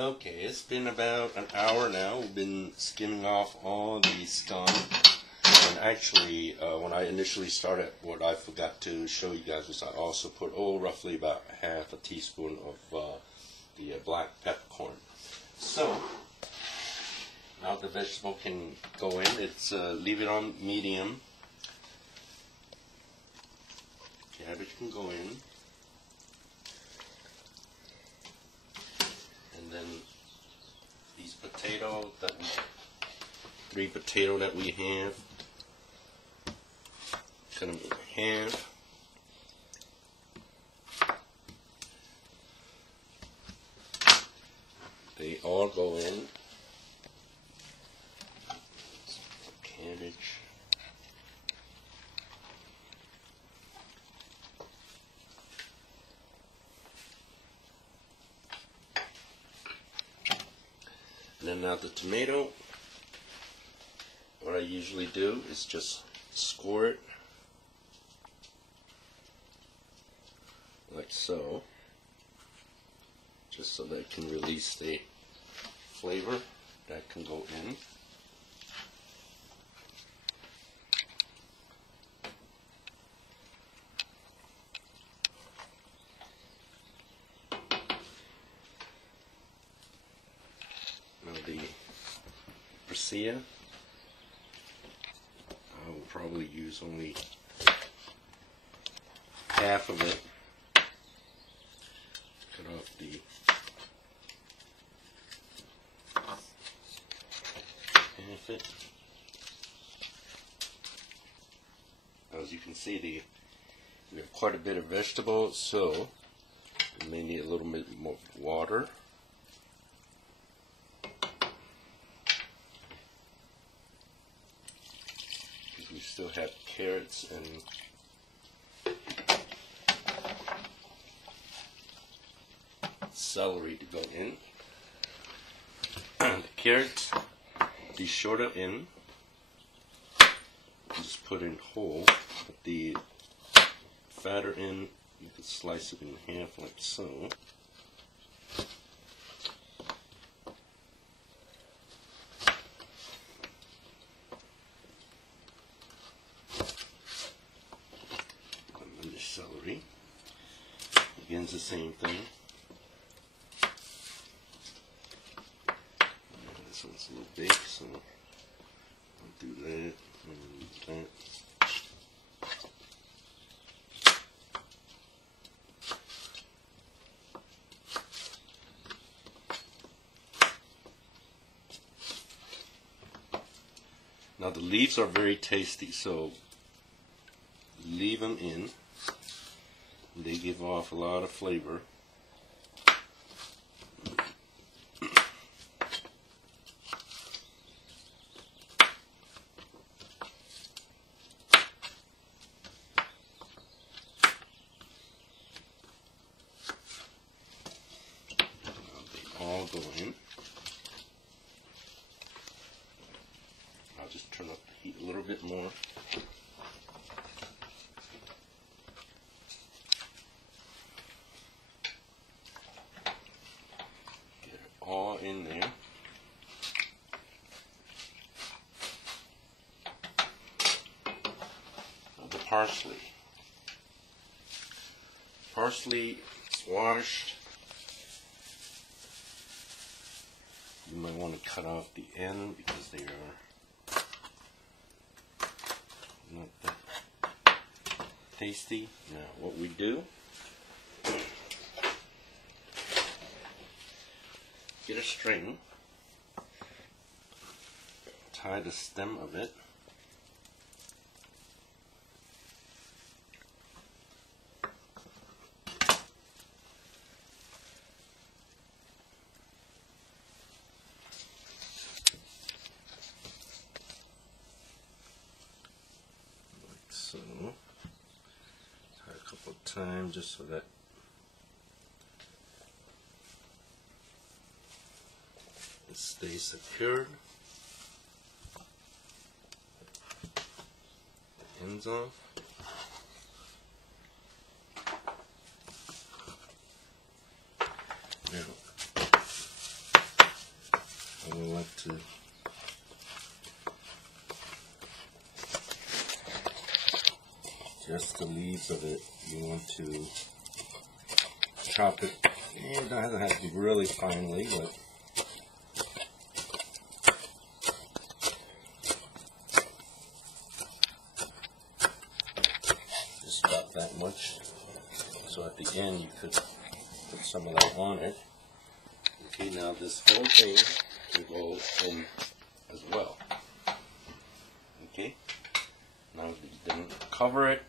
Okay, it's been about an hour now. We've been skimming off all the scum. And actually, when I initially started, what I forgot to show you guys was I also put, roughly about half a teaspoon of the black peppercorn. So, now the vegetable can go in. It's leave it on medium. Cabbage can go in. And then these potatoes that three potato that we have, cut them in half. They all go in. Cabbage. And then now the tomato, what I usually do is just score it like so, just so that it can release the flavor that can go in. The Brescia, I will probably use only half of it. Cut off the half it. As you can see, we have quite a bit of vegetables, so we may need a little bit more water. We still have carrots and celery to go in. The carrots, these shorter in, just put in whole, but the fatter in, you can slice it in half like so. Celery. Again, it's the same thing. This one's a little big, so I'll do that and that. Now the leaves are very tasty, so leave them in. They give off a lot of flavor. They all go in. I'll just turn up the heat a little bit more. All in there. The parsley. Parsley is washed. You might want to cut off the end because they are not that tasty. Now what we do, get a string, tie the stem of it, like so, tie a couple of times just so that it stays secured. The ends off. Now, I would like to just the leaves of it. You want to chop it. It doesn't have to be really finely, but just about that much. So at the end you could put some of that on it. Okay, now this whole thing can go in as well. Okay, now then cover it.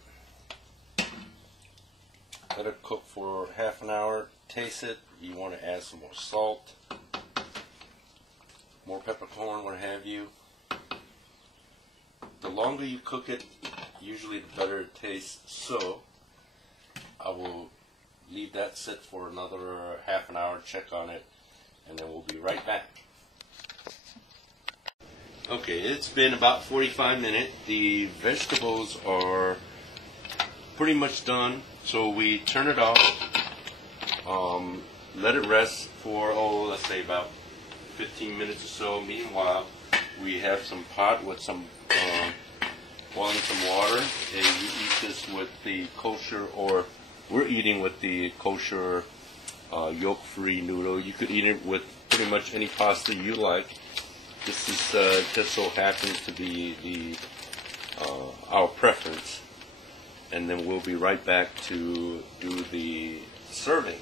Let it cook for half an hour. Taste it. You want to add some more salt, more peppercorn, what have you. The longer you cook it, usually the better it tastes. So I will leave that sit for another half an hour, check on it, and then we'll be right back. Okay, it's been about 45 minutes. The vegetables are pretty much done. So we turn it off, let it rest for, let's say about 15 minutes or so. Meanwhile, we have some pot with some boiling some water, and you eat this with the kosher, or we're eating with the kosher yolk-free noodle. You could eat it with pretty much any pasta you like. This is just so happens to be our preference. And then we'll be right back to do the serving.